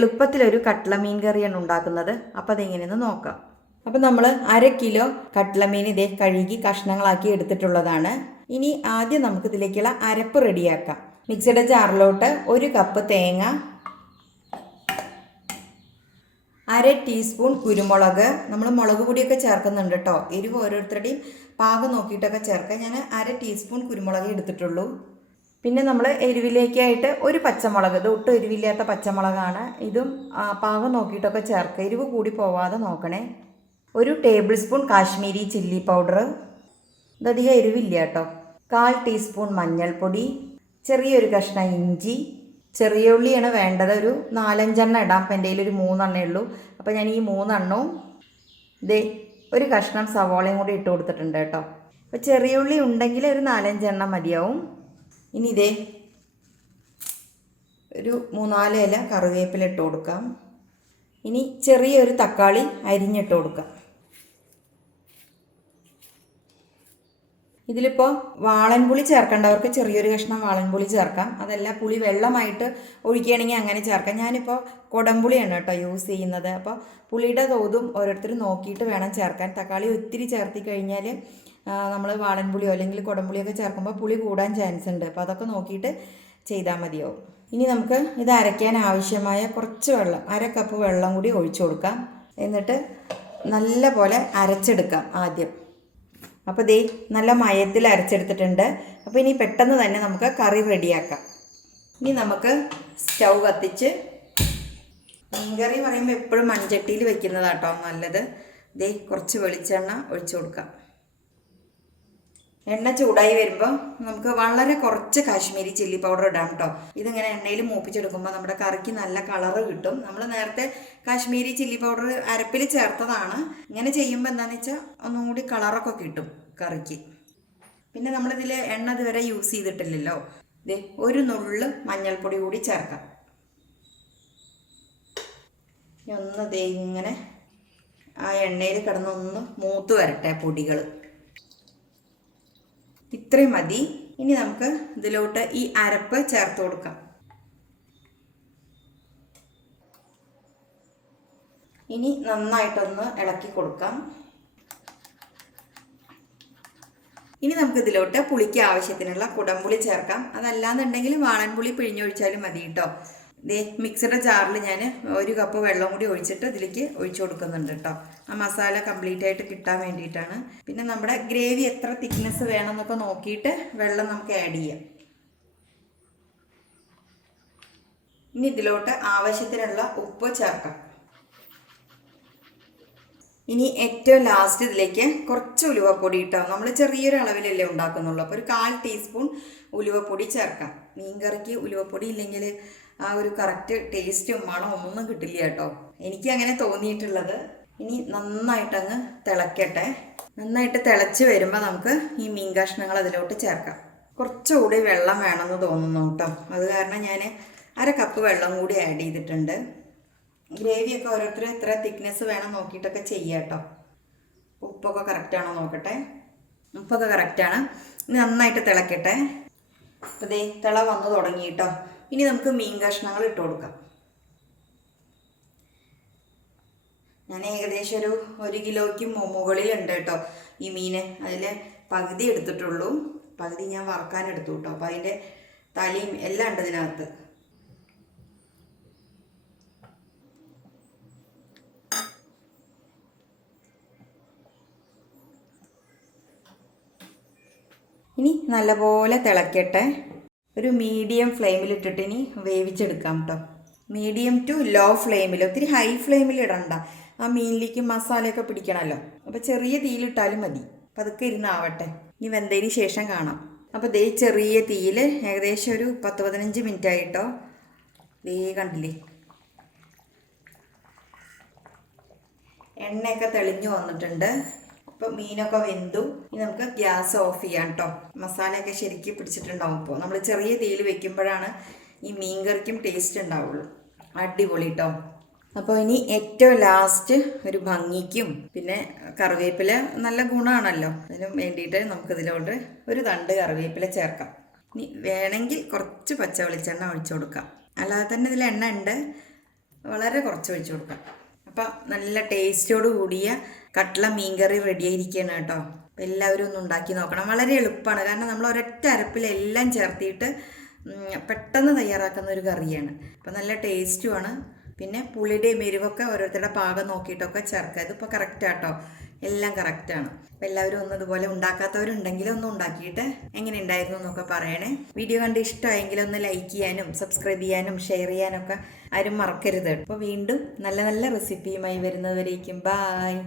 എളുപ്പത്തിലൊരു കട്ട്ള മീൻ കറിയാണ് ഉണ്ടാക്കുന്നത്. അപ്പോൾ അതെങ്ങനെയെന്ന് നോക്കാം. അപ്പോൾ നമ്മൾ 1/2 കിലോ കട്ട്ള മീൻ ഇതേ കഴുകി കഷ്ണങ്ങളാക്കി എടുത്തിട്ടുള്ളതാണ്. ഇനി ആദ്യം നമുക്ക് ഇതിലേക്കുള്ള അരപ്പ് റെഡിയാക്കാം. മിക്സിയുടെ ജാറിലോട്ട് 1 കപ്പ് തേങ്ങ, 1/2 ടീസ്പൂൺ കുരുമുളക്, നമ്മൾ മുളക് പൊടിയൊക്കെ ചേർക്കുന്നുണ്ട് കേട്ടോ, എരിവ് ഓരോരുത്തരുടെയും പാകം നോക്കിയിട്ടൊക്കെ ചേർക്കാം. ഞാൻ 1/2 ടീസ്പൂൺ കുരുമുളക് എടുത്തിട്ടുള്ളൂ. പിന്നെ നമ്മൾ എരിവിലേക്കായിട്ട് 1 പച്ചമുളക്, ഇത് ഒട്ടും എരിവില്ലാത്ത പച്ചമുളകാണ്, ഇതും പാകം നോക്കിയിട്ടൊക്കെ ചേർക്കുക, എരിവ് കൂടി പോവാതെ നോക്കണേ. 1 tablespoon Kashmiri chilli powder, ഇതധികം എരിവില്ല കേട്ടോ. 1/4 ടീസ്പൂൺ മഞ്ഞൾപ്പൊടി, ചെറിയൊരു കഷ്ണം ഇഞ്ചി, ചെറിയ ഉള്ളിയാണ് വേണ്ടത്, ഒരു 4-5 എണ്ണം ഇടാം. അപ്പം എൻ്റെ കയ്യിൽ ഒരു 3 എണ്ണേ ഉള്ളൂ. അപ്പോൾ ഞാൻ ഈ 3 എണ്ണവും ഒരു കഷ്ണം സവോളയും കൂടി ഇട്ട് കൊടുത്തിട്ടുണ്ട് കേട്ടോ. അപ്പോൾ ചെറിയ ഉള്ളി ഉണ്ടെങ്കിൽ ഒരു 4-5 എണ്ണം മതിയാവും. ഇനി ഒരു 3-4 ഇല കറിവേപ്പില ഇട്ട് കൊടുക്കാം. ഇനി ചെറിയൊരു തക്കാളി അരിഞ്ഞിട്ട് കൊടുക്കാം. ഇതിലിപ്പോൾ വാളൻപുളി ചേർക്കേണ്ടവർക്ക് ചെറിയൊരു കഷ്ണം വാളൻപുളി ചേർക്കാം. അതല്ല പുളി വെള്ളമായിട്ട് ഒഴിക്കുകയാണെങ്കിൽ അങ്ങനെ ചേർക്കാം. ഞാനിപ്പോൾ കുടംപുളിയാണ് കേട്ടോ യൂസ് ചെയ്യുന്നത്. അപ്പോൾ പുളിയുടെ തോതും ഓരോരുത്തർ നോക്കിയിട്ട് വേണം ചേർക്കാൻ. തക്കാളി ഒത്തിരി ചേർത്തി കഴിഞ്ഞാൽ നമ്മൾ വാളൻപുളിയോ അല്ലെങ്കിൽ കുടംപുളിയൊക്കെ ചേർക്കുമ്പോൾ പുളി കൂടാൻ ചാൻസ് ഉണ്ട്. അപ്പോൾ അതൊക്കെ നോക്കിയിട്ട് ചെയ്താൽ മതിയാവും. ഇനി നമുക്ക് ഇത് അരയ്ക്കാൻ ആവശ്യമായ കുറച്ച് വെള്ളം, 1/2 കപ്പ് വെള്ളം കൂടി ഒഴിച്ചു കൊടുക്കാം. എന്നിട്ട് നല്ല പോലെ അരച്ചെടുക്കാം ആദ്യം. അപ്പോൾ നല്ല മയത്തിൽ അരച്ചെടുത്തിട്ടുണ്ട്. അപ്പോൾ ഇനി പെട്ടെന്ന് തന്നെ നമുക്ക് കറി റെഡിയാക്കാം. ഇനി നമുക്ക് സ്റ്റൗ കത്തിച്ച്, മീൻകറി പറയുമ്പോൾ എപ്പോഴും മൺചട്ടിയിൽ വെക്കുന്നതാട്ടോ നല്ലത്. കുറച്ച് വെളിച്ചെണ്ണ ഒഴിച്ചു കൊടുക്കാം. എണ്ണ ചൂടായി വരുമ്പോൾ നമുക്ക് വളരെ കുറച്ച് കാശ്മീരി ചില്ലി പൗഡർ ഇടാം കേട്ടോ. ഇതിങ്ങനെ എണ്ണയിൽ മൂപ്പിച്ചെടുക്കുമ്പോൾ നമ്മുടെ കറിക്ക് നല്ല കളറ് കിട്ടും. നമ്മൾ നേരത്തെ കാശ്മീരി ചില്ലി പൗഡർ അരപ്പിൽ ചേർത്തതാണ്. ഇങ്ങനെ ചെയ്യുമ്പോൾ എന്താണെന്ന് വെച്ചാൽ ഒന്നും കൂടി കളറൊക്കെ കിട്ടും കറിക്ക്. പിന്നെ നമ്മളിതിൽ എണ്ണ ഇതുവരെ യൂസ് ചെയ്തിട്ടില്ലല്ലോ. ഒരു നുള്ള് മഞ്ഞൾപ്പൊടി കൂടി ചേർക്കാം. ഒന്ന് ഇങ്ങനെ ആ എണ്ണയിൽ കിടന്നൊന്ന് മൂത്ത് വരട്ടെ പൊടികൾ. ഇത്രയും മതി. ഇനി നമുക്ക് ഇതിലോട്ട് ഈ അരപ്പ് ചേർത്ത് കൊടുക്കാം. ഇനി നന്നായിട്ടൊന്ന് ഇളക്കി കൊടുക്കാം. ഇനി നമുക്ക് ഇതിലോട്ട് പുളിക്ക് ആവശ്യത്തിനുള്ള കുടംപുളി ചേർക്കാം. അതല്ലാന്നുണ്ടെങ്കിൽ വാളൻപുളി പിഴിഞ്ഞൊഴിച്ചാലും മതി കേട്ടോ. മിക്സിയുടെ ജാറിൽ ഞാൻ 1 കപ്പ് വെള്ളം കൂടി ഒഴിച്ചിട്ട് ഇതിലേക്ക് ഒഴിച്ചു കൊടുക്കുന്നുണ്ട് കേട്ടോ. ആ മസാല കംപ്ലീറ്റ് ആയിട്ട് കിട്ടാൻ വേണ്ടിയിട്ടാണ്. പിന്നെ നമ്മുടെ ഗ്രേവി എത്ര തിക്നെസ് വേണമെന്നൊക്കെ നോക്കിയിട്ട് വെള്ളം നമുക്ക് ആഡ് ചെയ്യാം. ഇനി ഇതിലോട്ട് ആവശ്യത്തിനുള്ള ഉപ്പ് ചേർക്കാം. ഇനി ഏറ്റവും ലാസ്റ്റ് ഇതിലേക്ക് കുറച്ച് ഉലുവപ്പൊടി ഇട്ടോ. നമ്മൾ ചെറിയൊരു അളവിലല്ലേ ഉണ്ടാക്കുന്നുള്ളൂ. അപ്പോൾ ഒരു 1/4 ടീസ്പൂൺ ഉലുവപ്പൊടി ചേർക്കാം. മീൻകറിക്ക് ഉലുവപ്പൊടി ഇല്ലെങ്കിൽ ആ ഒരു കറക്റ്റ് ടേസ്റ്റും മണവും ഒന്നും കിട്ടില്ല കേട്ടോ. എനിക്ക് അങ്ങനെ തോന്നിയിട്ടുള്ളത്. ഇനി നന്നായിട്ടങ്ങ് തിളക്കട്ടെ. നന്നായിട്ട് തിളച്ച് വരുമ്പോൾ നമുക്ക് ഈ മീൻ കഷ്ണങ്ങൾ അതിലോട്ട് ചേർക്കാം. കുറച്ചുകൂടി വെള്ളം വേണമെന്ന് തോന്നുന്നു കേട്ടോ. അത് കാരണം ഞാൻ 1/2 കപ്പ് വെള്ളം കൂടി ആഡ് ചെയ്തിട്ടുണ്ട്. ഗ്രേവിയൊക്കെ ഓരോരുത്തർ എത്ര തിക്നെസ് വേണം നോക്കിയിട്ടൊക്കെ ചെയ്യുക കേട്ടോ. ഉപ്പൊക്കെ കറക്റ്റാണോ നോക്കട്ടെ. ഉപ്പൊക്കെ കറക്റ്റാണ്. നന്നായിട്ട് തിളക്കട്ടെ. അപ്പോൾ തിള വന്ന് തുടങ്ങി കേട്ടോ. ഇനി നമുക്ക് മീൻ കഷ്ണങ്ങൾ ഇട്ട് കൊടുക്കാം. ഞാൻ ഏകദേശം ഒരു 1 കിലോയ്ക്ക് മുകളിലുണ്ട് കേട്ടോ ഈ മീൻ. അതിൽ പകുതി എടുത്തിട്ടുള്ളൂ, പകുതി ഞാൻ വറുക്കാൻ എടുത്തു കേട്ടോ. അപ്പോൾ അതിൻ്റെ തലയും എല്ലാം ഉണ്ട് ഇതിനകത്ത്. ഇനി നല്ലപോലെ തിളക്കട്ടെ. ഒരു മീഡിയം ഫ്ലെയിമിലിട്ടിട്ട് ഇനി വേവിച്ചെടുക്കാം കേട്ടോ. മീഡിയം ടു ലോ ഫ്ലെയിമിൽ, ഒത്തിരി ഹൈ ഫ്ലെയിമിൽ ഇടണ്ട. ആ മീനിലേക്ക് മസാലയൊക്കെ പിടിക്കണമല്ലോ. അപ്പോൾ ചെറിയ തീയിലിട്ടാലും മതി. അപ്പോൾ അതൊക്കെ ഇരുന്നാവട്ടെ. ഇനി വെന്തതിന് ശേഷം കാണാം. അപ്പോൾ ചെറിയ തീയിൽ ഏകദേശം ഒരു 10-15 മിനിറ്റ് ആയിട്ടോ. കണ്ടില്ലേ എണ്ണയൊക്കെ തെളിഞ്ഞു വന്നിട്ടുണ്ട്. ഇപ്പോൾ മീനൊക്കെ വെന്തു. ഇനി നമുക്ക് ഗ്യാസ് ഓഫ് ചെയ്യാം കേട്ടോ. മസാലയൊക്കെ ശരിക്കും പിടിച്ചിട്ടുണ്ടാവും. ഇപ്പോൾ നമ്മൾ ചെറിയ തീയിൽ വെക്കുമ്പോഴാണ് ഈ മീൻ കറിക്കും ടേസ്റ്റ് ഉണ്ടാവുള്ളൂ. അടിപൊളി കേട്ടോ. അപ്പോൾ ഇനി ഏറ്റവും ലാസ്റ്റ് ഒരു ഭംഗിക്കും പിന്നെ കറിവേപ്പില നല്ല ഗുണമാണല്ലോ, അതിനും വേണ്ടിയിട്ട് നമുക്കിതിലോട്ട് ഒരു തണ്ട് കറിവേപ്പില ചേർക്കാം. ഇനി വേണമെങ്കിൽ കുറച്ച് പച്ച വെളിച്ചെണ്ണ ഒഴിച്ചു കൊടുക്കാം. അല്ലാതെ തന്നെ ഇതിൽ എണ്ണ ഉണ്ട്. വളരെ കുറച്ച് ഒഴിച്ചു കൊടുക്കാം. അപ്പം നല്ല ടേസ്റ്റോട് കൂടിയ കട്ട്ള മീൻകറി റെഡി ആയിരിക്കുകയാണ് കേട്ടോ. അപ്പം എല്ലാവരും ഒന്ന് ഉണ്ടാക്കി നോക്കണം. വളരെ എളുപ്പമാണ്, കാരണം നമ്മൾ ഒരൊറ്റ അരപ്പിൽ എല്ലാം ചേർത്തിട്ട് പെട്ടെന്ന് തയ്യാറാക്കുന്ന ഒരു കറിയാണ്. അപ്പം നല്ല ടേസ്റ്റുമാണ്. പിന്നെ പുളിയുടെയും എരിവൊക്കെ ഓരോരുത്തരുടെ പാകം നോക്കിയിട്ടൊക്കെ ചേർക്കുക. ഇതിപ്പോൾ കറക്റ്റാട്ടോ, എല്ലാം കറക്റ്റാണ്. അപ്പം എല്ലാവരും ഒന്ന് ഇതുപോലെ ഉണ്ടാക്കാത്തവരുണ്ടെങ്കിൽ ഒന്ന് ഉണ്ടാക്കിയിട്ട് എങ്ങനെ ഉണ്ടായിരുന്നു എന്നൊക്കെ പറയണേ. വീഡിയോ കണ്ട് ഇഷ്ടമായെങ്കിൽ ഒന്ന് ലൈക്ക് ചെയ്യാനും സബ്സ്ക്രൈബ് ചെയ്യാനും ഷെയർ ചെയ്യാനൊക്കെ ആരും മറക്കരുത്. അപ്പോൾ വീണ്ടും നല്ല നല്ല റെസിപ്പിയുമായി വരുന്നവരേക്കും ബായ്.